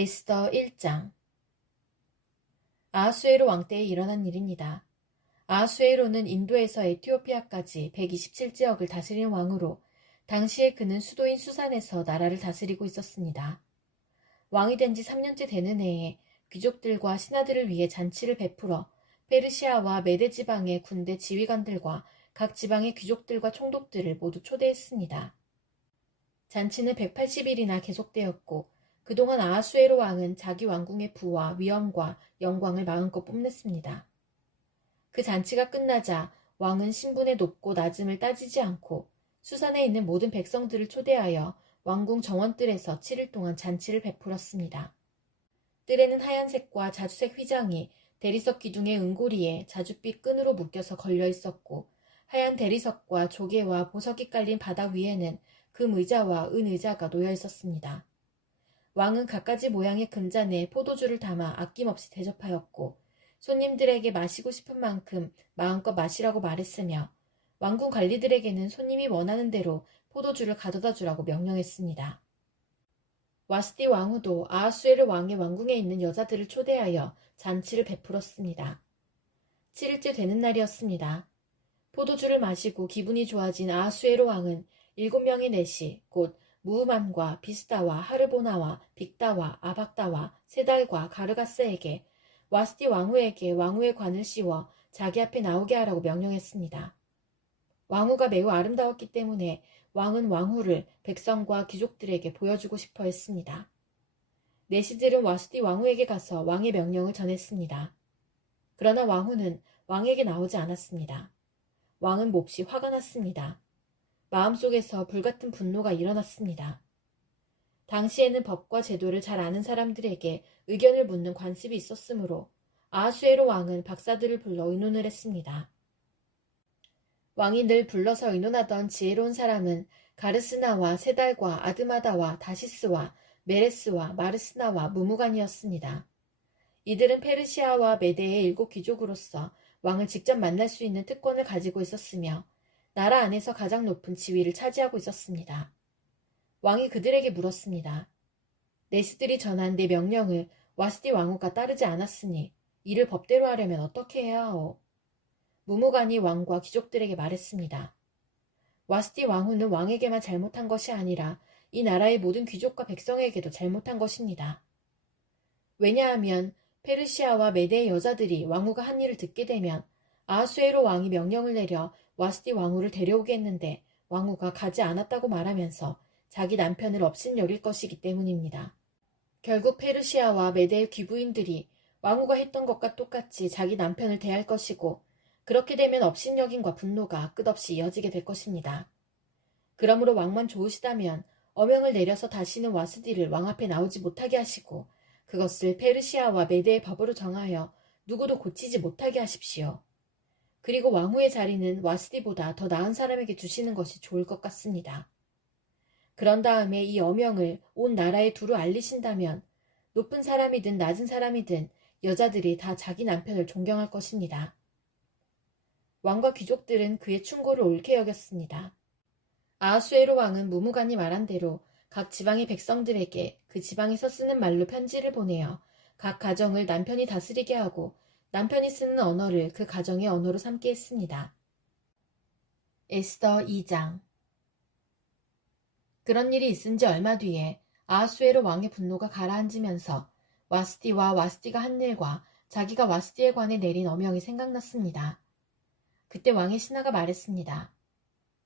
에스더 1장. 아하수에로 왕 때에 일어난 일입니다. 아하수에로는 인도에서 에티오피아까지 127지역을 다스리는 왕으로 당시에 그는 수도인 수산에서 나라를 다스리고 있었습니다. 왕이 된 지 3년째 되는 해에 귀족들과 신하들을 위해 잔치를 베풀어 페르시아와 메데 지방의 군대 지휘관들과 각 지방의 귀족들과 총독들을 모두 초대했습니다. 잔치는 180일이나 계속되었고 그동안 아하수에로 왕은 자기 왕궁의 부와 위엄과 영광을 마음껏 뽐냈습니다. 그 잔치가 끝나자 왕은 신분의 높고 낮음을 따지지 않고 수산에 있는 모든 백성들을 초대하여 왕궁 정원뜰에서 7일 동안 잔치를 베풀었습니다. 뜰에는 하얀색과 자주색 휘장이 대리석 기둥의 은고리에 자줏빛 끈으로 묶여서 걸려 있었고 하얀 대리석과 조개와 보석이 깔린 바닥 위에는 금 의자와 은 의자가 놓여 있었습니다. 왕은 갖가지 모양의 금잔에 포도주를 담아 아낌없이 대접하였고 손님들에게 마시고 싶은 만큼 마음껏 마시라고 말했으며 왕궁 관리들에게는 손님이 원하는 대로 포도주를 가져다 주라고 명령했습니다. 와스디 왕후도 아하수에르 왕의 왕궁에 있는 여자들을 초대하여 잔치를 베풀었습니다. 7일째 되는 날이었습니다. 포도주를 마시고 기분이 좋아진 아하수에르 왕은 7명의 내시 곧 무흐만과 비스다와 하르보나와 빅다와 아박다와 세달과 가르가스에게 와스디 왕후에게 왕후의 관을 씌워 자기 앞에 나오게 하라고 명령했습니다. 왕후가 매우 아름다웠기 때문에 왕은 왕후를 백성과 귀족들에게 보여주고 싶어 했습니다. 내시들은 와스디 왕후에게 가서 왕의 명령을 전했습니다. 그러나 왕후는 왕에게 나오지 않았습니다. 왕은 몹시 화가 났습니다. 마음속에서 불같은 분노가 일어났습니다. 당시에는 법과 제도를 잘 아는 사람들에게 의견을 묻는 관습이 있었으므로 아하수에로 왕은 박사들을 불러 의논을 했습니다. 왕이 늘 불러서 의논하던 지혜로운 사람은 가르스나와 세달과 아드마다와 다시스와 메레스와 마르스나와 무무간이었습니다. 이들은 페르시아와 메데의 7 귀족으로서 왕을 직접 만날 수 있는 특권을 가지고 있었으며 나라 안에서 가장 높은 지위를 차지하고 있었습니다. 왕이 그들에게 물었습니다. 내시들이 전한 내 명령을 와스디 왕후가 따르지 않았으니 이를 법대로 하려면 어떻게 해야 하오? 무무간이 왕과 귀족들에게 말했습니다. 와스디 왕후는 왕에게만 잘못한 것이 아니라 이 나라의 모든 귀족과 백성에게도 잘못한 것입니다. 왜냐하면 페르시아와 메데의 여자들이 왕후가 한 일을 듣게 되면 아하수에로 왕이 명령을 내려 와스디 왕후를 데려오게 했는데 왕후가 가지 않았다고 말하면서 자기 남편을 업신여길 것이기 때문입니다. 결국 페르시아와 메데의 귀부인들이 왕후가 했던 것과 똑같이 자기 남편을 대할 것이고 그렇게 되면 업신여김과 분노가 끝없이 이어지게 될 것입니다. 그러므로 왕만 좋으시다면 어명을 내려서 다시는 와스디를 왕 앞에 나오지 못하게 하시고 그것을 페르시아와 메데의 법으로 정하여 누구도 고치지 못하게 하십시오. 그리고 왕후의 자리는 와스디보다 더 나은 사람에게 주시는 것이 좋을 것 같습니다. 그런 다음에 이 어명을 온 나라에 두루 알리신다면 높은 사람이든 낮은 사람이든 여자들이 다 자기 남편을 존경할 것입니다. 왕과 귀족들은 그의 충고를 옳게 여겼습니다. 아하수에로 왕은 무무간이 말한 대로 각 지방의 백성들에게 그 지방에서 쓰는 말로 편지를 보내어 각 가정을 남편이 다스리게 하고 남편이 쓰는 언어를 그 가정의 언어로 삼게 했습니다. 에스더 2장. 그런 일이 있은 지 얼마 뒤에 아하수에로 왕의 분노가 가라앉으면서 와스디와 와스디가 한 일과 자기가 와스디에 관해 내린 어명이 생각났습니다. 그때 왕의 신하가 말했습니다.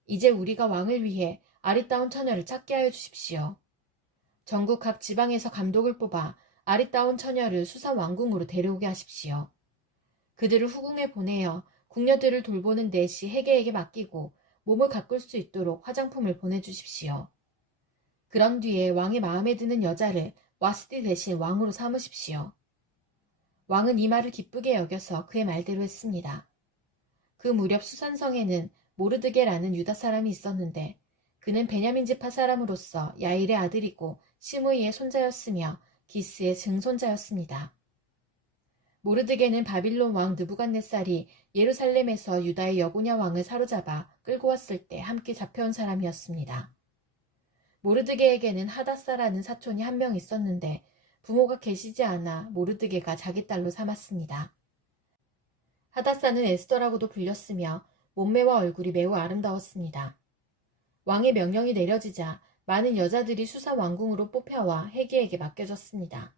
이제 우리가 왕을 위해 아리따운 처녀를 찾게 하여 주십시오. 전국 각 지방에서 감독을 뽑아 아리따운 처녀를 수사 왕궁으로 데려오게 하십시오. 그들을 후궁에 보내어 궁녀들을 돌보는 내시 해계에게 맡기고 몸을 가꿀 수 있도록 화장품을 보내주십시오. 그런 뒤에 왕의 마음에 드는 여자를 와스디 대신 왕으로 삼으십시오. 왕은 이 말을 기쁘게 여겨서 그의 말대로 했습니다. 그 무렵 수산성에는 모르드게라는 유다 사람이 있었는데 그는 베냐민 지파 사람으로서 야일의 아들이고 시므이의 손자였으며 기스의 증손자였습니다. 모르드게는 바빌론 왕 느부갓네살이 예루살렘에서 유다의 여고냐 왕을 사로잡아 끌고 왔을 때 함께 잡혀온 사람이었습니다. 모르드게에게는 하다사라는 사촌이 한 명 있었는데 부모가 계시지 않아 모르드게가 자기 딸로 삼았습니다. 하다사는 에스더라고도 불렸으며 몸매와 얼굴이 매우 아름다웠습니다. 왕의 명령이 내려지자 많은 여자들이 수사 왕궁으로 뽑혀와 헤게에게 맡겨졌습니다.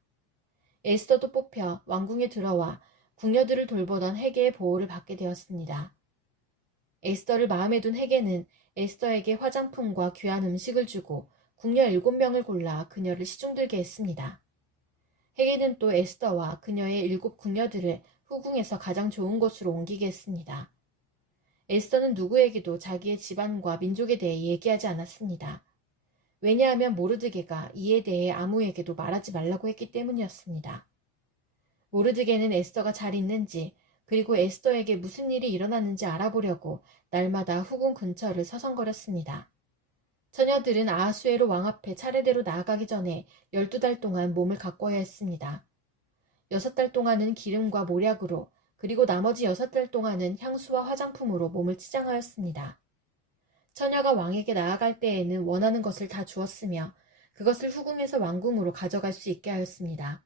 에스더도 뽑혀 왕궁에 들어와 궁녀들을 돌보던 헤게의 보호를 받게 되었습니다. 에스더를 마음에 둔 헤게는 에스더에게 화장품과 귀한 음식을 주고 궁녀 7명을 골라 그녀를 시중들게 했습니다. 헤게는 또 에스더와 그녀의 7 궁녀들을 후궁에서 가장 좋은 곳으로 옮기게 했습니다. 에스더는 누구에게도 자기의 집안과 민족에 대해 얘기하지 않았습니다. 왜냐하면 모르드게가 이에 대해 아무에게도 말하지 말라고 했기 때문이었습니다. 모르드게는 에스더가 잘 있는지 그리고 에스더에게 무슨 일이 일어났는지 알아보려고 날마다 후궁 근처를 서성거렸습니다. 처녀들은 아하수에로 왕 앞에 차례대로 나아가기 전에 12달 동안 몸을 가꿔야 했습니다. 6달 동안은 기름과 모략으로 그리고 나머지 6달 동안은 향수와 화장품으로 몸을 치장하였습니다. 처녀가 왕에게 나아갈 때에는 원하는 것을 다 주었으며 그것을 후궁에서 왕궁으로 가져갈 수 있게 하였습니다.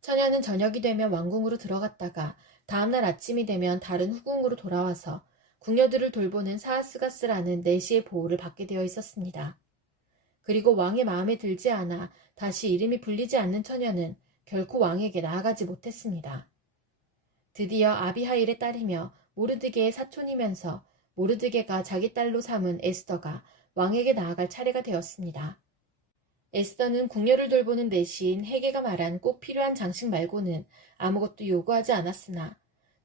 처녀는 저녁이 되면 왕궁으로 들어갔다가 다음날 아침이 되면 다른 후궁으로 돌아와서 궁녀들을 돌보는 사하스가스라는 내시의 보호를 받게 되어 있었습니다. 그리고 왕의 마음에 들지 않아 다시 이름이 불리지 않는 처녀는 결코 왕에게 나아가지 못했습니다. 드디어 아비하일의 딸이며 모르드게의 사촌이면서 모르드게가 자기 딸로 삼은 에스더가 왕에게 나아갈 차례가 되었습니다. 에스더는 궁녀를 돌보는 내시인 헤게가 말한 꼭 필요한 장식 말고는 아무것도 요구하지 않았으나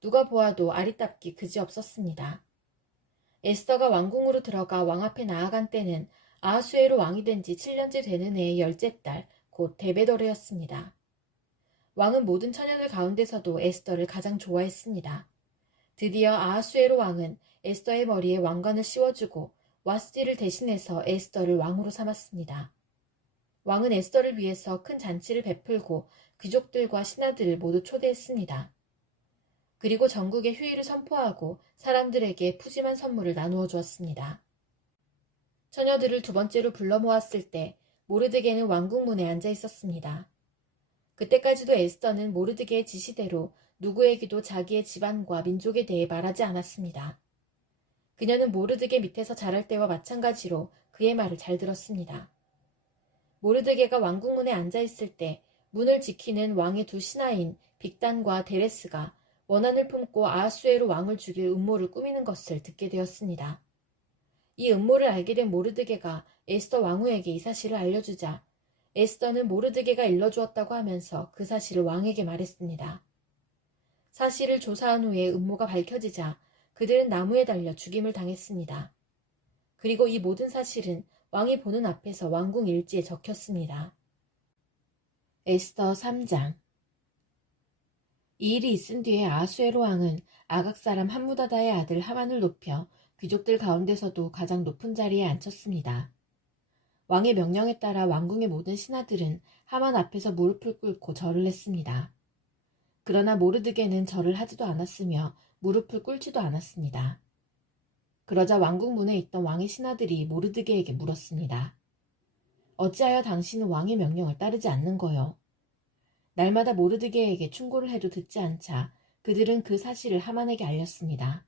누가 보아도 아리답기 그지없었습니다. 에스더가 왕궁으로 들어가 왕 앞에 나아간 때는 아하수에로 왕이 된 지 7년째 되는 해의 10째 달, 곧 데베더르였습니다. 왕은 모든 처녀들 가운데서도 에스더를 가장 좋아했습니다. 드디어 아하수에로 왕은 에스더의 머리에 왕관을 씌워주고 와스디를 대신해서 에스더를 왕으로 삼았습니다. 왕은 에스더를 위해서 큰 잔치를 베풀고 귀족들과 신하들을 모두 초대했습니다. 그리고 전국에 휴일을 선포하고 사람들에게 푸짐한 선물을 나누어 주었습니다. 처녀들을 2번째로 불러 모았을 때 모르드게는 왕궁 문에 앉아 있었습니다. 그때까지도 에스더는 모르드게의 지시대로 누구에게도 자기의 집안과 민족에 대해 말하지 않았습니다. 그녀는 모르드게 밑에서 자랄 때와 마찬가지로 그의 말을 잘 들었습니다. 모르드게가 왕궁 문에 앉아 있을 때 문을 지키는 왕의 2 신하인 빅단과 데레스가 원한을 품고 아하수에로 왕을 죽일 음모를 꾸미는 것을 듣게 되었습니다. 이 음모를 알게 된 모르드게가 에스더 왕후에게 이 사실을 알려주자 에스더는 모르드게가 일러주었다고 하면서 그 사실을 왕에게 말했습니다. 사실을 조사한 후에 음모가 밝혀지자 그들은 나무에 달려 죽임을 당했습니다. 그리고 이 모든 사실은 왕이 보는 앞에서 왕궁 일지에 적혔습니다. 에스더 3장. 이 일이 있은 뒤에 아하수에로 왕은 아각 사람 함무다다의 아들 하만을 높여 귀족들 가운데서도 가장 높은 자리에 앉혔습니다. 왕의 명령에 따라 왕궁의 모든 신하들은 하만 앞에서 무릎을 꿇고 절을 했습니다. 그러나 모르드게는 절을 하지도 않았으며 무릎을 꿇지도 않았습니다. 그러자 왕궁 문에 있던 왕의 신하들이 모르드게에게 물었습니다. 어찌하여 당신은 왕의 명령을 따르지 않는 거요? 날마다 모르드게에게 충고를 해도 듣지 않자 그들은 그 사실을 하만에게 알렸습니다.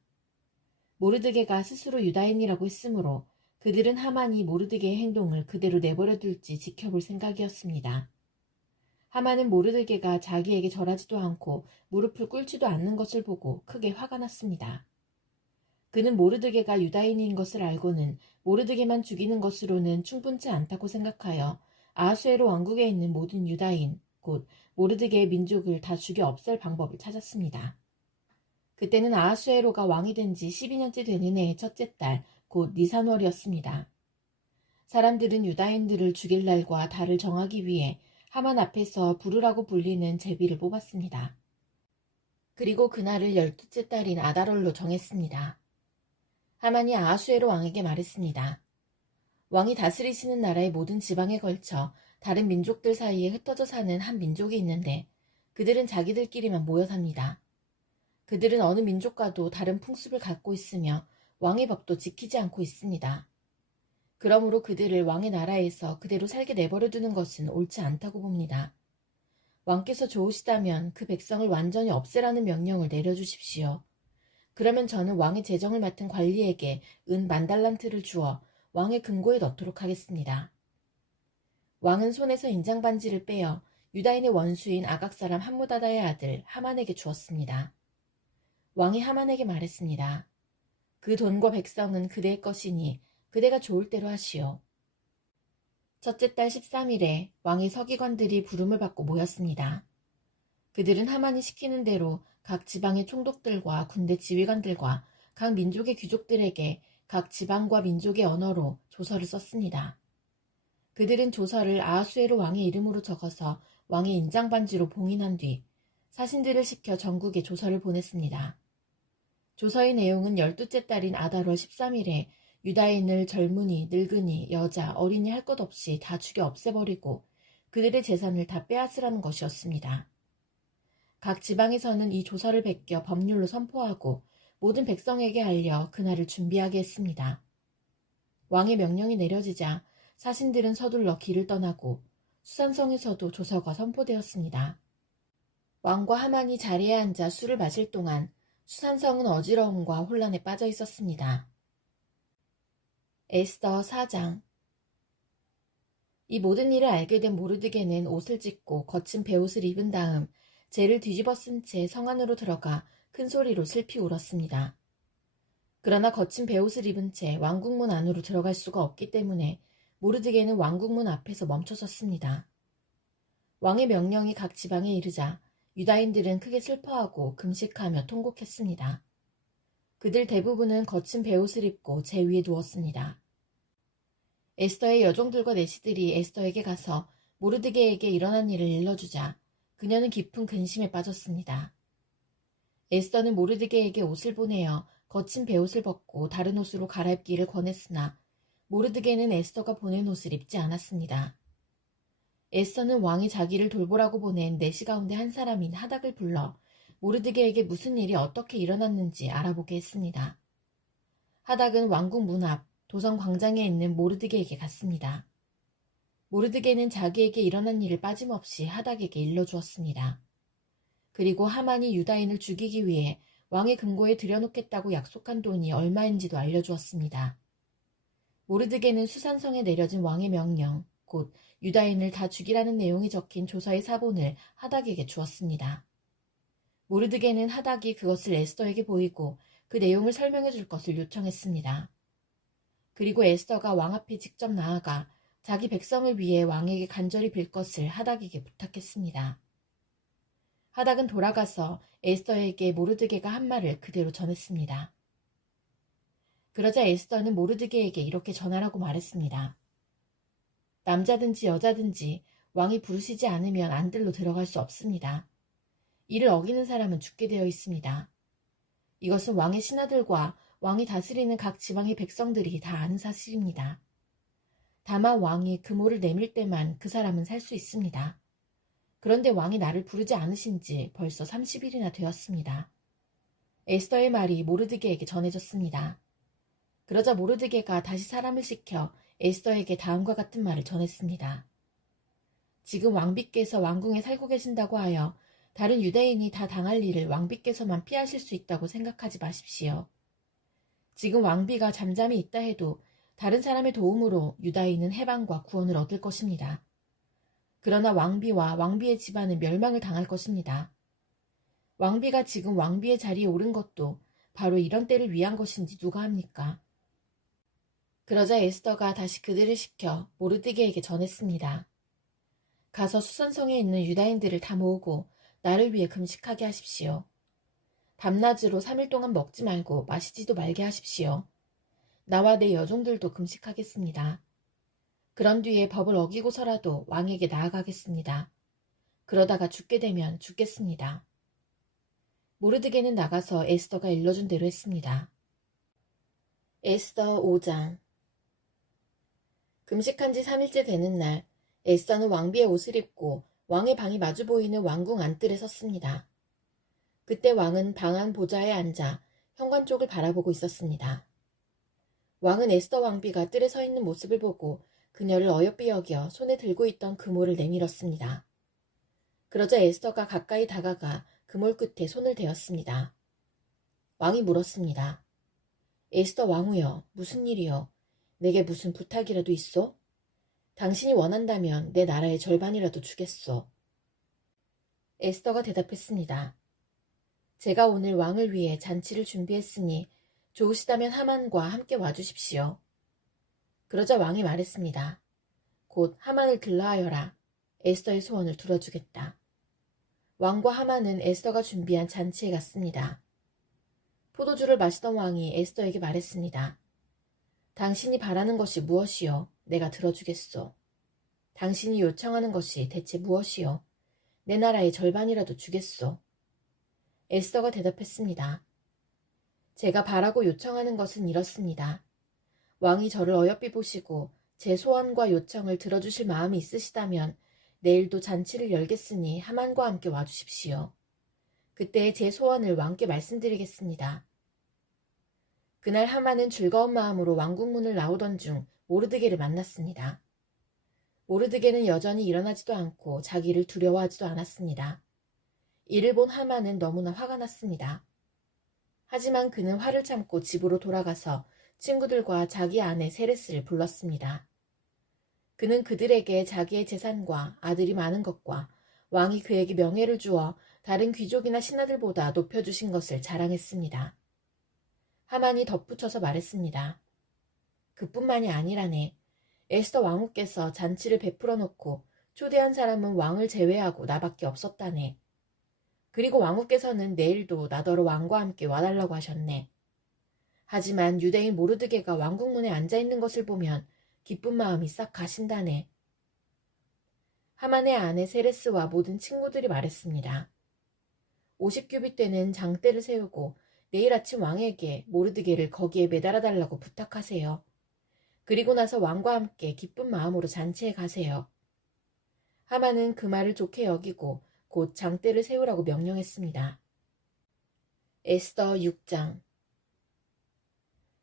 모르드게가 스스로 유다인이라고 했으므로 그들은 하만이 모르드게의 행동을 그대로 내버려둘지 지켜볼 생각이었습니다. 하만은 모르드게가 자기에게 절하지도 않고 무릎을 꿇지도 않는 것을 보고 크게 화가 났습니다. 그는 모르드게가 유다인인 것을 알고는 모르드게만 죽이는 것으로는 충분치 않다고 생각하여 아하수에로 왕국에 있는 모든 유다인, 곧 모르드게의 민족을 다 죽여 없앨 방법을 찾았습니다. 그때는 아하수에로가 왕이 된 지 12년째 되는 해의 첫째 달, 곧 니산월이었습니다. 사람들은 유다인들을 죽일 날과 달을 정하기 위해 하만 앞에서 부르라고 불리는 제비를 뽑았습니다. 그리고 그날을 12째 달인 아달월로 정했습니다. 하만이 아하수에로 왕에게 말했습니다. 왕이 다스리시는 나라의 모든 지방에 걸쳐 다른 민족들 사이에 흩어져 사는 한 민족이 있는데 그들은 자기들끼리만 모여 삽니다. 그들은 어느 민족과도 다른 풍습을 갖고 있으며 왕의 법도 지키지 않고 있습니다. 그러므로 그들을 왕의 나라에서 그대로 살게 내버려두는 것은 옳지 않다고 봅니다. 왕께서 좋으시다면 그 백성을 완전히 없애라는 명령을 내려주십시오. 그러면 저는 왕의 재정을 맡은 관리에게 은 10,000달란트를 주어 왕의 금고에 넣도록 하겠습니다. 왕은 손에서 인장반지를 빼어 유다인의 원수인 아각 사람 함무다다의 아들 하만에게 주었습니다. 왕이 하만에게 말했습니다. 그 돈과 백성은 그대의 것이니 그대가 좋을 대로 하시오. 첫째 달 13일에 왕의 서기관들이 부름을 받고 모였습니다. 그들은 하만이 시키는 대로 각 지방의 총독들과 군대 지휘관들과 각 민족의 귀족들에게 각 지방과 민족의 언어로 조서를 썼습니다. 그들은 조서를 아하수에로 왕의 이름으로 적어서 왕의 인장반지로 봉인한 뒤 사신들을 시켜 전국에 조서를 보냈습니다. 조서의 내용은 12째 달인 아달월 13일에 유다인을 젊은이, 늙은이, 여자, 어린이 할 것 없이 다 죽여 없애버리고 그들의 재산을 다 빼앗으라는 것이었습니다. 각 지방에서는 이 조서를 베껴 법률로 선포하고 모든 백성에게 알려 그날을 준비하게 했습니다. 왕의 명령이 내려지자 사신들은 서둘러 길을 떠나고 수산성에서도 조서가 선포되었습니다. 왕과 하만이 자리에 앉아 술을 마실 동안 수산성은 어지러움과 혼란에 빠져 있었습니다. 에스더 4장. 이 모든 일을 알게 된 모르드게는 옷을 찢고 거친 베옷을 입은 다음 재를 뒤집어 쓴 채 성 안으로 들어가 큰 소리로 슬피 울었습니다. 그러나 거친 베옷을 입은 채 왕궁문 안으로 들어갈 수가 없기 때문에 모르드게는 왕궁문 앞에서 멈춰섰습니다. 왕의 명령이 각 지방에 이르자 유다인들은 크게 슬퍼하고 금식하며 통곡했습니다. 그들 대부분은 거친 베옷을 입고 재 위에 누웠습니다. 에스더의 여종들과 내시들이 에스더에게 가서 모르드게에게 일어난 일을 일러주자 그녀는 깊은 근심에 빠졌습니다. 에스더는 모르드게에게 옷을 보내어 거친 베옷을 벗고 다른 옷으로 갈아입기를 권했으나 모르드게는 에스더가 보낸 옷을 입지 않았습니다. 에스더는 왕이 자기를 돌보라고 보낸 내시 가운데 한 사람인 하닥을 불러 모르드게에게 무슨 일이 어떻게 일어났는지 알아보게 했습니다. 하닥은 왕궁 문 앞 도성 광장에 있는 모르드게에게 갔습니다. 모르드게는 자기에게 일어난 일을 빠짐없이 하닥에게 일러주었습니다. 그리고 하만이 유다인을 죽이기 위해 왕의 금고에 들여놓겠다고 약속한 돈이 얼마인지도 알려주었습니다. 모르드게는 수산성에 내려진 왕의 명령, 곧 유다인을 다 죽이라는 내용이 적힌 조서의 사본을 하닥에게 주었습니다. 모르드게는 하닥이 그것을 에스더에게 보이고 그 내용을 설명해 줄 것을 요청했습니다. 그리고 에스더가 왕 앞에 직접 나아가 자기 백성을 위해 왕에게 간절히 빌 것을 하닥에게 부탁했습니다. 하닥은 돌아가서 에스더에게 모르드게가 한 말을 그대로 전했습니다. 그러자 에스더는 모르드게에게 이렇게 전하라고 말했습니다. 남자든지 여자든지 왕이 부르시지 않으면 안들로 들어갈 수 없습니다. 이를 어기는 사람은 죽게 되어 있습니다. 이것은 왕의 신하들과 왕이 다스리는 각 지방의 백성들이 다 아는 사실입니다. 다만 왕이 금오를 내밀 때만 그 사람은 살 수 있습니다. 그런데 왕이 나를 부르지 않으신 지 벌써 30일이나 되었습니다. 에스더의 말이 모르드게에게 전해졌습니다. 그러자 모르드게가 다시 사람을 시켜 에스더에게 다음과 같은 말을 전했습니다. 지금 왕비께서 왕궁에 살고 계신다고 하여 다른 유대인이 다 당할 일을 왕비께서만 피하실 수 있다고 생각하지 마십시오. 지금 왕비가 잠잠히 있다 해도 다른 사람의 도움으로 유다인은 해방과 구원을 얻을 것입니다. 그러나 왕비와 왕비의 집안은 멸망을 당할 것입니다. 왕비가 지금 왕비의 자리에 오른 것도 바로 이런 때를 위한 것인지 누가 합니까? 그러자 에스더가 다시 그들을 시켜 모르드게에게 전했습니다. 가서 수산성에 있는 유다인들을 다 모으고 나를 위해 금식하게 하십시오. 밤낮으로 3일 동안 먹지 말고 마시지도 말게 하십시오. 나와 내 여종들도 금식하겠습니다. 그런 뒤에 법을 어기고서라도 왕에게 나아가겠습니다. 그러다가 죽게 되면 죽겠습니다. 모르드게는 나가서 에스더가 일러준 대로 했습니다. 에스더 5장. 금식한 지 3일째 되는 날 에스더는 왕비의 옷을 입고 왕의 방이 마주 보이는 왕궁 안뜰에 섰습니다. 그때 왕은 방 안 보좌에 앉아 현관 쪽을 바라보고 있었습니다. 왕은 에스더 왕비가 뜰에 서 있는 모습을 보고 그녀를 어여삐 여겨 손에 들고 있던 금오를 내밀었습니다. 그러자 에스더가 가까이 다가가 그물 끝에 손을 대었습니다. 왕이 물었습니다. 에스더 왕후여, 무슨 일이여? 내게 무슨 부탁이라도 있소? 당신이 원한다면 내 나라의 절반이라도 주겠소. 에스더가 대답했습니다. 제가 오늘 왕을 위해 잔치를 준비했으니 좋으시다면 하만과 함께 와주십시오. 그러자 왕이 말했습니다. 곧 하만을 들라하여라. 에스더의 소원을 들어주겠다. 왕과 하만은 에스더가 준비한 잔치에 갔습니다. 포도주를 마시던 왕이 에스더에게 말했습니다. 당신이 바라는 것이 무엇이요? 내가 들어주겠소. 당신이 요청하는 것이 대체 무엇이요? 내 나라의 절반이라도 주겠소. 에스더가 대답했습니다. 제가 바라고 요청하는 것은 이렇습니다. 왕이 저를 어여삐 보시고 제 소원과 요청을 들어주실 마음이 있으시다면 내일도 잔치를 열겠으니 하만과 함께 와주십시오. 그때 제 소원을 왕께 말씀드리겠습니다. 그날 하만은 즐거운 마음으로 왕궁문을 나오던 중 모르드게를 만났습니다. 모르드게는 여전히 일어나지도 않고 자기를 두려워하지도 않았습니다. 이를 본 하만은 너무나 화가 났습니다. 하지만 그는 화를 참고 집으로 돌아가서 친구들과 자기 아내 세레스를 불렀습니다. 그는 그들에게 자기의 재산과 아들이 많은 것과 왕이 그에게 명예를 주어 다른 귀족이나 신하들보다 높여주신 것을 자랑했습니다. 하만이 덧붙여서 말했습니다. 그뿐만이 아니라네. 에스더 왕후께서 잔치를 베풀어 놓고 초대한 사람은 왕을 제외하고 나밖에 없었다네. 그리고 왕후께서는 내일도 나더러 왕과 함께 와달라고 하셨네. 하지만 유대인 모르드게가 왕궁문에 앉아있는 것을 보면 기쁜 마음이 싹 가신다네. 하만의 아내 세레스와 모든 친구들이 말했습니다. 50규빗 되는 장대를 세우고 내일 아침 왕에게 모르드게를 거기에 매달아달라고 부탁하세요. 그리고 나서 왕과 함께 기쁜 마음으로 잔치에 가세요. 하만은 그 말을 좋게 여기고 곧 장대를 세우라고 명령했습니다. 에스더 6장.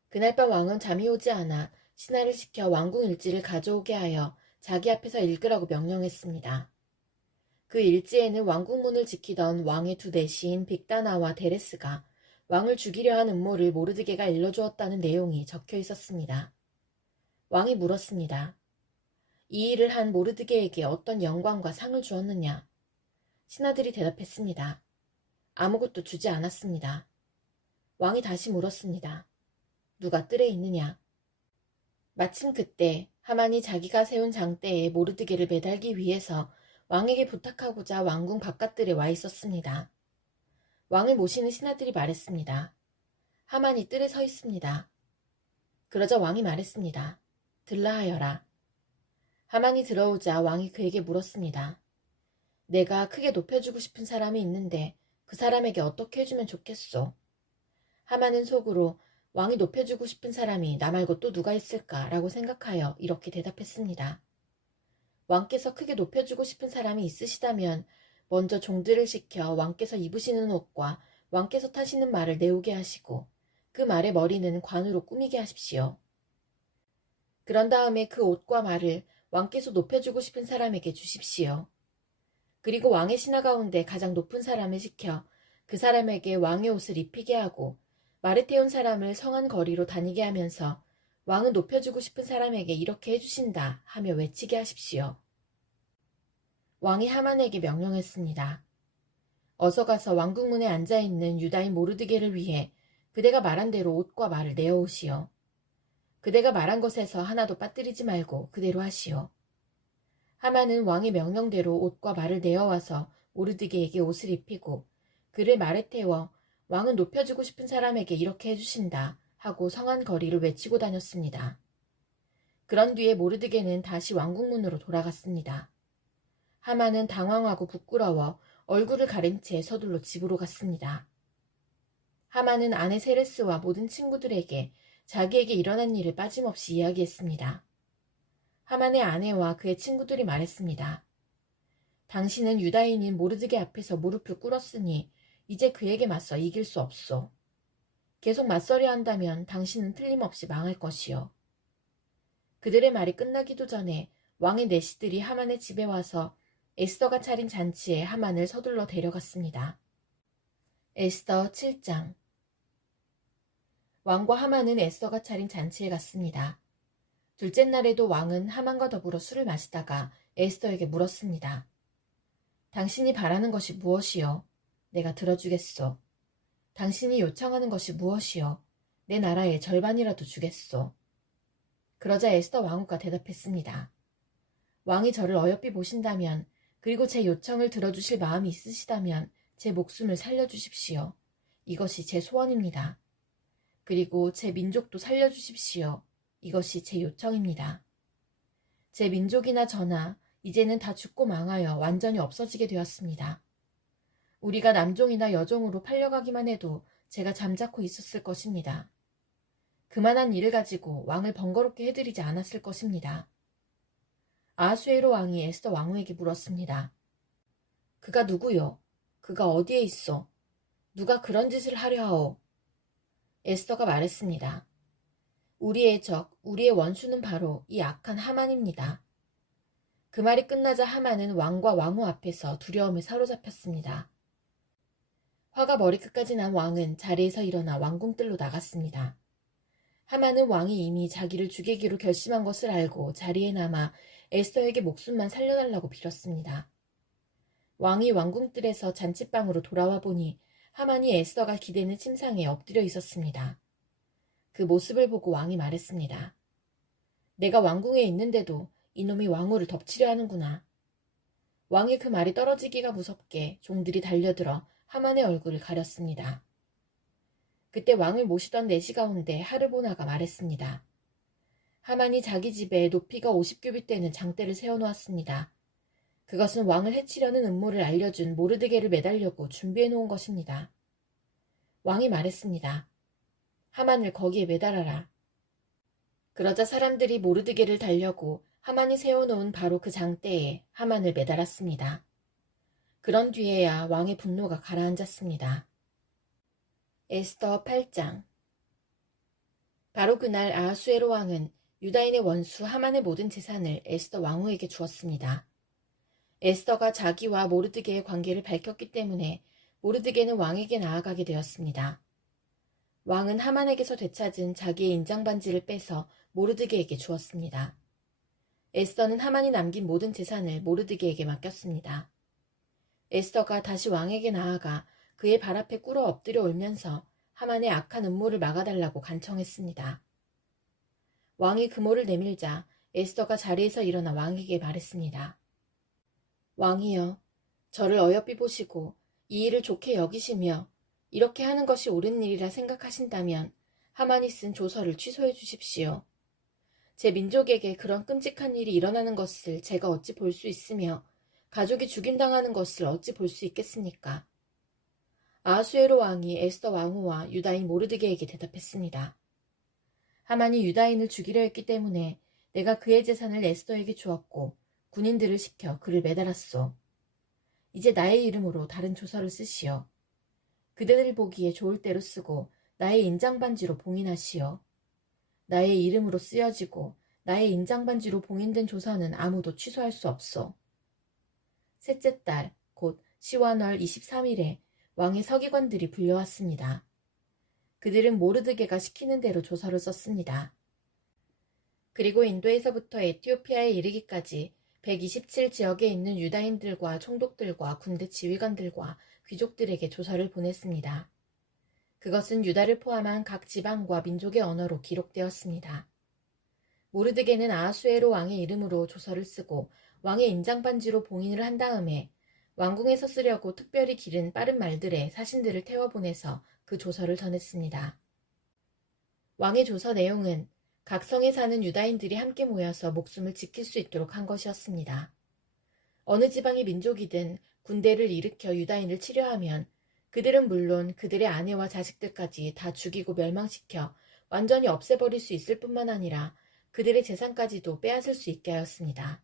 그날 밤 왕은 잠이 오지 않아 신하를 시켜 왕궁 일지를 가져오게 하여 자기 앞에서 읽으라고 명령했습니다. 그 일지에는 왕궁문을 지키던 왕의 두 대시인 빅다나와 데레스가 왕을 죽이려 한 음모를 모르드게가 일러주었다는 내용이 적혀 있었습니다. 왕이 물었습니다. 이 일을 한 모르드게에게 어떤 영광과 상을 주었느냐? 신하들이 대답했습니다. 아무것도 주지 않았습니다. 왕이 다시 물었습니다. 누가 뜰에 있느냐? 마침 그때 하만이 자기가 세운 장대에 모르드게를 매달기 위해서 왕에게 부탁하고자 왕궁 바깥들에 와 있었습니다. 왕을 모시는 신하들이 말했습니다. 하만이 뜰에 서 있습니다. 그러자 왕이 말했습니다. 들라하여라. 하만이 들어오자 왕이 그에게 물었습니다. 내가 크게 높여주고 싶은 사람이 있는데 그 사람에게 어떻게 해주면 좋겠소? 하만은 속으로 왕이 높여주고 싶은 사람이 나 말고 또 누가 있을까라고 생각하여 이렇게 대답했습니다. 왕께서 크게 높여주고 싶은 사람이 있으시다면 먼저 종들을 시켜 왕께서 입으시는 옷과 왕께서 타시는 말을 내오게 하시고 그 말의 머리는 관으로 꾸미게 하십시오. 그런 다음에 그 옷과 말을 왕께서 높여주고 싶은 사람에게 주십시오. 그리고 왕의 신하 가운데 가장 높은 사람을 시켜 그 사람에게 왕의 옷을 입히게 하고 말을 태운 사람을 성한 거리로 다니게 하면서 왕은 높여주고 싶은 사람에게 이렇게 해주신다 하며 외치게 하십시오. 왕이 하만에게 명령했습니다. 어서 가서 왕궁문에 앉아있는 유다인 모르드게를 위해 그대가 말한 대로 옷과 말을 내어오시오. 그대가 말한 것에서 하나도 빠뜨리지 말고 그대로 하시오. 하만은 왕의 명령대로 옷과 말을 내어와서 모르드게에게 옷을 입히고 그를 말에 태워 왕은 높여주고 싶은 사람에게 이렇게 해주신다 하고 성한 거리를 외치고 다녔습니다. 그런 뒤에 모르드게는 다시 왕궁문으로 돌아갔습니다. 하만은 당황하고 부끄러워 얼굴을 가린 채 서둘러 집으로 갔습니다. 하만은 아내 세레스와 모든 친구들에게 자기에게 일어난 일을 빠짐없이 이야기했습니다. 하만의 아내와 그의 친구들이 말했습니다. 당신은 유다인인 모르드게 앞에서 무릎을 꿇었으니 이제 그에게 맞서 이길 수 없소. 계속 맞서려 한다면 당신은 틀림없이 망할 것이요. 그들의 말이 끝나기도 전에 왕의 내시들이 하만의 집에 와서 에스더가 차린 잔치에 하만을 서둘러 데려갔습니다. 에스더 7장. 왕과 하만은 에스더가 차린 잔치에 갔습니다. 둘째 날에도 왕은 하만과 더불어 술을 마시다가 에스더에게 물었습니다. 당신이 바라는 것이 무엇이요? 내가 들어주겠소. 당신이 요청하는 것이 무엇이요? 내 나라의 절반이라도 주겠소. 그러자 에스더 왕후가 대답했습니다. 왕이 저를 어여삐 보신다면, 그리고 제 요청을 들어주실 마음이 있으시다면 제 목숨을 살려주십시오. 이것이 제 소원입니다. 그리고 제 민족도 살려주십시오. 이것이 제 요청입니다. 제 민족이나 저나 이제는 다 죽고 망하여 완전히 없어지게 되었습니다. 우리가 남종이나 여종으로 팔려가기만 해도 제가 잠자코 있었을 것입니다. 그만한 일을 가지고 왕을 번거롭게 해드리지 않았을 것입니다. 아하수에로 왕이 에스더 왕후에게 물었습니다. 그가 누구요? 그가 어디에 있어? 누가 그런 짓을 하려 하오? 에스더가 말했습니다. 우리의 적, 우리의 원수는 바로 이 악한 하만입니다. 그 말이 끝나자 하만은 왕과 왕후 앞에서 두려움에 사로잡혔습니다. 화가 머리끝까지 난 왕은 자리에서 일어나 왕궁뜰로 나갔습니다. 하만은 왕이 이미 자기를 죽이기로 결심한 것을 알고 자리에 남아 에스더에게 목숨만 살려달라고 빌었습니다. 왕이 왕궁뜰에서 잔치방으로 돌아와 보니 하만이 에스더가 기대는 침상에 엎드려 있었습니다. 그 모습을 보고 왕이 말했습니다. 내가 왕궁에 있는데도 이놈이 왕후를 덮치려 하는구나. 왕의 그 말이 떨어지기가 무섭게 종들이 달려들어 하만의 얼굴을 가렸습니다. 그때 왕을 모시던 내시 가운데 하르보나가 말했습니다. 하만이 자기 집에 높이가 50규빗 되는 장대를 세워놓았습니다. 그것은 왕을 해치려는 음모를 알려준 모르드게를 매달려고 준비해놓은 것입니다. 왕이 말했습니다. 하만을 거기에 매달아라. 그러자 사람들이 모르드게를 달려고 하만이 세워놓은 바로 그 장대에 하만을 매달았습니다. 그런 뒤에야 왕의 분노가 가라앉았습니다. 에스더 8장. 바로 그날 아하수에로 왕은 유다인의 원수 하만의 모든 재산을 에스더 왕후에게 주었습니다. 에스더가 자기와 모르드게의 관계를 밝혔기 때문에 모르드게는 왕에게 나아가게 되었습니다. 왕은 하만에게서 되찾은 자기의 인장반지를 빼서 모르드게에게 주었습니다. 에스더는 하만이 남긴 모든 재산을 모르드게에게 맡겼습니다. 에스더가 다시 왕에게 나아가 그의 발 앞에 꿇어 엎드려 울면서 하만의 악한 음모를 막아달라고 간청했습니다. 왕이 금호를 내밀자 에스더가 자리에서 일어나 왕에게 말했습니다. 왕이여, 저를 어여삐 보시고 이 일을 좋게 여기시며 이렇게 하는 것이 옳은 일이라 생각하신다면 하만이 쓴 조서를 취소해 주십시오. 제 민족에게 그런 끔찍한 일이 일어나는 것을 제가 어찌 볼 수 있으며 가족이 죽임당하는 것을 어찌 볼 수 있겠습니까? 아하수에로 왕이 에스더 왕후와 유다인 모르드게에게 대답했습니다. 하만이 유다인을 죽이려 했기 때문에 내가 그의 재산을 에스더에게 주었고 군인들을 시켜 그를 매달았소. 이제 나의 이름으로 다른 조서를 쓰시오. 그대들 보기에 좋을 대로 쓰고 나의 인장반지로 봉인하시오. 나의 이름으로 쓰여지고 나의 인장반지로 봉인된 조서는 아무도 취소할 수 없소. 셋째 달, 곧 시완월 23일에 왕의 서기관들이 불려왔습니다. 그들은 모르드게가 시키는 대로 조서를 썼습니다. 그리고 인도에서부터 에티오피아에 이르기까지 127지역에 있는 유다인들과 총독들과 군대 지휘관들과 귀족들에게 조서를 보냈습니다. 그것은 유다를 포함한 각 지방과 민족의 언어로 기록되었습니다. 모르드게는 아하수에로 왕의 이름으로 조서를 쓰고 왕의 인장반지로 봉인을 한 다음에 왕궁에서 쓰려고 특별히 기른 빠른 말들에 사신들을 태워보내서 그 조서를 전했습니다. 왕의 조서 내용은 각 성에 사는 유다인들이 함께 모여서 목숨을 지킬 수 있도록 한 것이었습니다. 어느 지방의 민족이든 군대를 일으켜 유다인을 치려하면 그들은 물론 그들의 아내와 자식들까지 다 죽이고 멸망시켜 완전히 없애버릴 수 있을 뿐만 아니라 그들의 재산까지도 빼앗을 수 있게 하였습니다.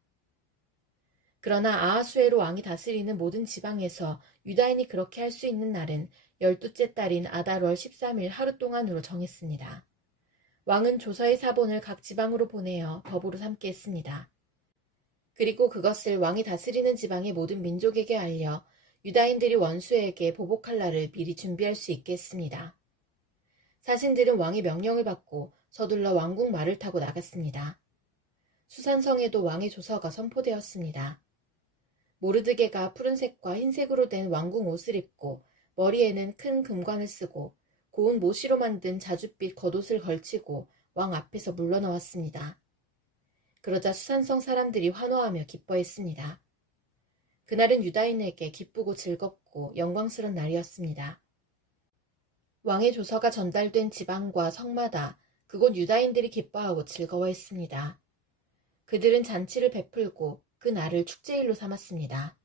그러나 아하수에로 왕이 다스리는 모든 지방에서 유다인이 그렇게 할 수 있는 날은 12째 달인 아달월 13일 하루 동안으로 정했습니다. 왕은 조서의 사본을 각 지방으로 보내어 법으로 삼게 했습니다. 그리고 그것을 왕이 다스리는 지방의 모든 민족에게 알려 유다인들이 원수에게 보복할 날을 미리 준비할 수 있게 했습니다. 사신들은 왕의 명령을 받고 서둘러 왕궁 말을 타고 나갔습니다. 수산성에도 왕의 조서가 선포되었습니다. 모르드게가 푸른색과 흰색으로 된 왕궁 옷을 입고 머리에는 큰 금관을 쓰고 고운 모시로 만든 자줏빛 겉옷을 걸치고 왕 앞에서 물러나왔습니다. 그러자 수산성 사람들이 환호하며 기뻐했습니다. 그날은 유다인에게 기쁘고 즐겁고 영광스러운 날이었습니다. 왕의 조서가 전달된 지방과 성마다 그곳 유다인들이 기뻐하고 즐거워했습니다. 그들은 잔치를 베풀고 그 날을 축제일로 삼았습니다.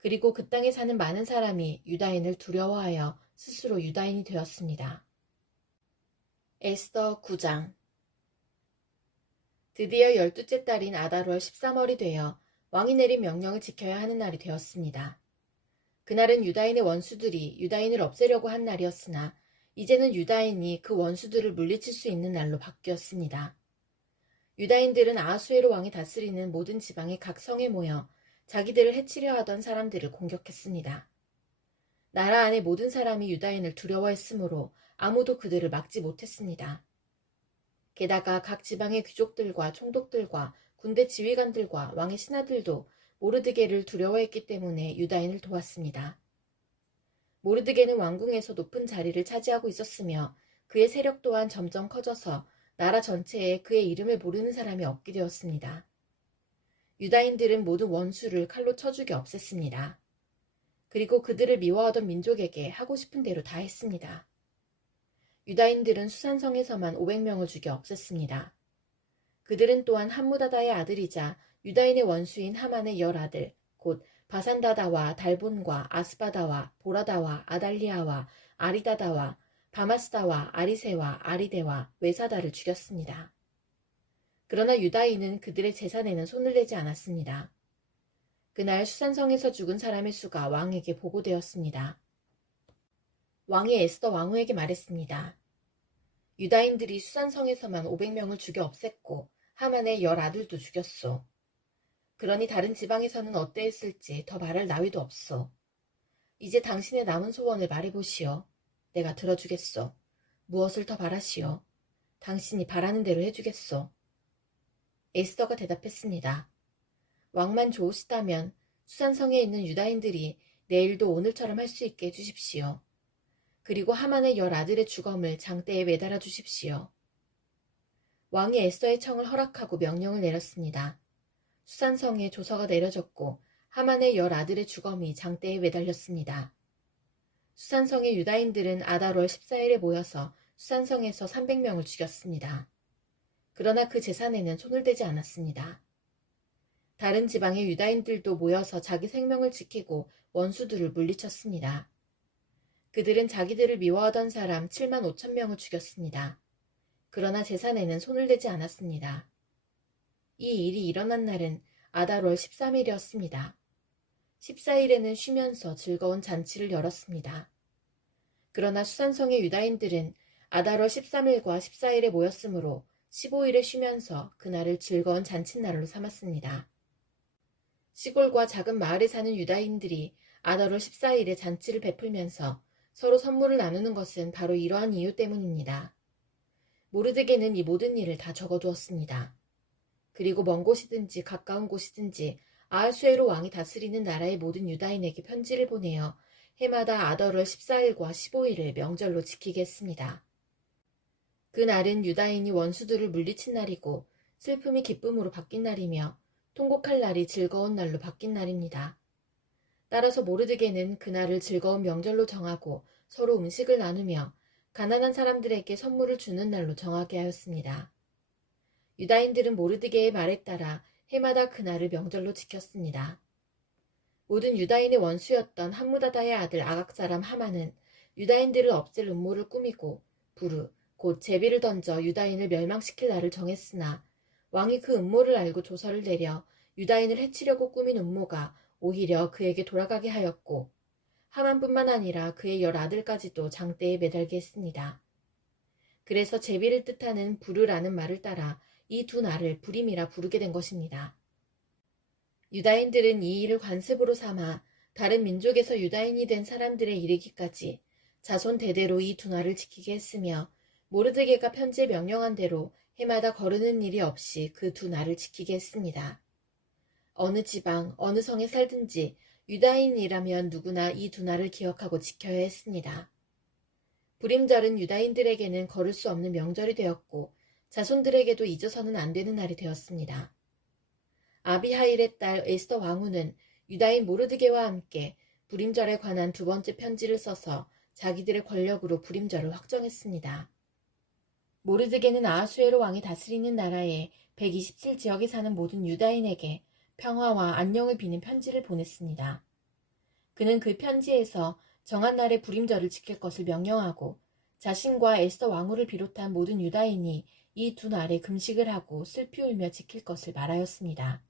그리고 그 땅에 사는 많은 사람이 유다인을 두려워하여 스스로 유다인이 되었습니다. 에스더 9장. 드디어 12째 달인 아달월 13월이 되어 왕이 내린 명령을 지켜야 하는 날이 되었습니다. 그날은 유다인의 원수들이 유다인을 없애려고 한 날이었으나 이제는 유다인이 그 원수들을 물리칠 수 있는 날로 바뀌었습니다. 유다인들은 아하수에로 왕이 다스리는 모든 지방의 각 성에 모여 자기들을 해치려 하던 사람들을 공격했습니다. 나라 안의 모든 사람이 유다인을 두려워했으므로 아무도 그들을 막지 못했습니다. 게다가 각 지방의 귀족들과 총독들과 군대 지휘관들과 왕의 신하들도 모르드게를 두려워했기 때문에 유다인을 도왔습니다. 모르드게는 왕궁에서 높은 자리를 차지하고 있었으며 그의 세력 또한 점점 커져서 나라 전체에 그의 이름을 모르는 사람이 없게 되었습니다. 유다인들은 모든 원수를 칼로 쳐 죽여 없앴습니다. 그리고 그들을 미워하던 민족에게 하고 싶은 대로 다 했습니다. 유다인들은 수산성에서만 500명을 죽여 없앴습니다. 그들은 또한 함무다다의 아들이자 유다인의 원수인 하만의 10아들, 곧 바산다다와 달본과 아스바다와 보라다와 아달리아와 아리다다와 바마스다와 아리세와 아리데와 외사다를 죽였습니다. 그러나 유다인은 그들의 재산에는 손을 대지 않았습니다. 그날 수산성에서 죽은 사람의 수가 왕에게 보고되었습니다. 왕이 에스더 왕후에게 말했습니다. 유다인들이 수산성에서만 500명을 죽여 없앴고 하만의 10아들도 죽였소. 그러니 다른 지방에서는 어떠했을지 더 말할 나위도 없소. 이제 당신의 남은 소원을 말해보시오. 내가 들어주겠소. 무엇을 더 바라시오. 당신이 바라는 대로 해주겠소. 에스더가 대답했습니다. 왕만 좋으시다면 수산성에 있는 유다인들이 내일도 오늘처럼 할 수 있게 해주십시오. 그리고 하만의 10아들의 주검을 장대에 매달아 주십시오. 왕이 에스더의 청을 허락하고 명령을 내렸습니다. 수산성에 조서가 내려졌고 하만의 10아들의 주검이 장대에 매달렸습니다. 수산성의 유다인들은 아달월 14일에 모여서 수산성에서 300명을 죽였습니다. 그러나 그 재산에는 손을 대지 않았습니다. 다른 지방의 유다인들도 모여서 자기 생명을 지키고 원수들을 물리쳤습니다. 그들은 자기들을 미워하던 사람 7만 5천 명을 죽였습니다. 그러나 재산에는 손을 대지 않았습니다. 이 일이 일어난 날은 아달월 13일이었습니다. 14일에는 쉬면서 즐거운 잔치를 열었습니다. 그러나 수산성의 유다인들은 아달월 13일과 14일에 모였으므로 15일에 쉬면서 그날을 즐거운 잔칫날로 삼았습니다. 시골과 작은 마을에 사는 유다인들이 아달월 14일에 잔치를 베풀면서 서로 선물을 나누는 것은 바로 이러한 이유 때문입니다. 모르드게는 이 모든 일을 다 적어두었습니다. 그리고 먼 곳이든지 가까운 곳이든지 아하수에로 왕이 다스리는 나라의 모든 유다인에게 편지를 보내어 해마다 아달월 14일과 15일을 명절로 지키게 했습니다. 그날은 유다인이 원수들을 물리친 날이고 슬픔이 기쁨으로 바뀐 날이며 통곡할 날이 즐거운 날로 바뀐 날입니다. 따라서 모르드게는 그날을 즐거운 명절로 정하고 서로 음식을 나누며 가난한 사람들에게 선물을 주는 날로 정하게 하였습니다. 유다인들은 모르드게의 말에 따라 해마다 그날을 명절로 지켰습니다. 모든 유다인의 원수였던 함무다다의 아들 아각 사람 하만은 유다인들을 없앨 음모를 꾸미고 부르 곧 제비를 던져 유다인을 멸망시킬 날을 정했으나 왕이 그 음모를 알고 조서를 내려 유다인을 해치려고 꾸민 음모가 오히려 그에게 돌아가게 하였고 하만뿐만 아니라 그의 10아들까지도 장대에 매달게 했습니다. 그래서 제비를 뜻하는 부르라는 말을 따라 이 두 날을 부림이라 부르게 된 것입니다. 유다인들은 이 일을 관습으로 삼아 다른 민족에서 유다인이 된 사람들에 이르기까지 자손 대대로 이 둔화를 지키게 했으며 모르드게가 편지에 명령한 대로 해마다 거르는 일이 없이 그 둔화를 지키게 했습니다. 어느 지방, 어느 성에 살든지 유다인이라면 누구나 이 둔화를 기억하고 지켜야 했습니다. 불임절은 유다인들에게는 거를 수 없는 명절이 되었고 자손들에게도 잊어서는 안 되는 날이 되었습니다. 아비하일의 딸 에스더 왕후는 유다인 모르드게와 함께 불임절에 관한 두 번째 편지를 써서 자기들의 권력으로 불임절을 확정했습니다. 모르드게는 아하수에로 왕이 다스리는 나라의 127지역에 사는 모든 유다인에게 평화와 안녕을 비는 편지를 보냈습니다. 그는 그 편지에서 정한 날에 불임절을 지킬 것을 명령하고 자신과 에스더 왕후를 비롯한 모든 유다인이 이 두 날에 금식을 하고 슬피 울며 지킬 것을 말하였습니다.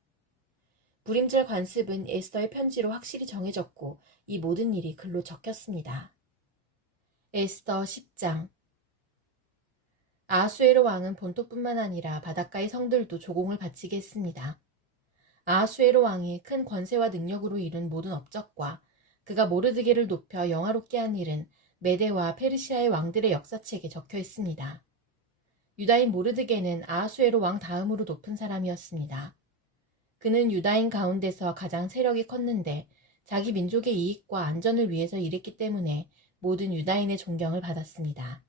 불임절 관습은 에스더의 편지로 확실히 정해졌고 이 모든 일이 글로 적혔습니다. 에스더 10장. 아하수에로 왕은 본토뿐만 아니라 바닷가의 성들도 조공을 바치게 했습니다. 아하수에로 왕이 큰 권세와 능력으로 이룬 모든 업적과 그가 모르드게를 높여 영화롭게 한 일은 메데와 페르시아의 왕들의 역사책에 적혀 있습니다. 유다인 모르드게는 아하수에로 왕 다음으로 높은 사람이었습니다. 그는 유다인 가운데서 가장 세력이 컸는데 자기 민족의 이익과 안전을 위해서 일했기 때문에 모든 유다인의 존경을 받았습니다.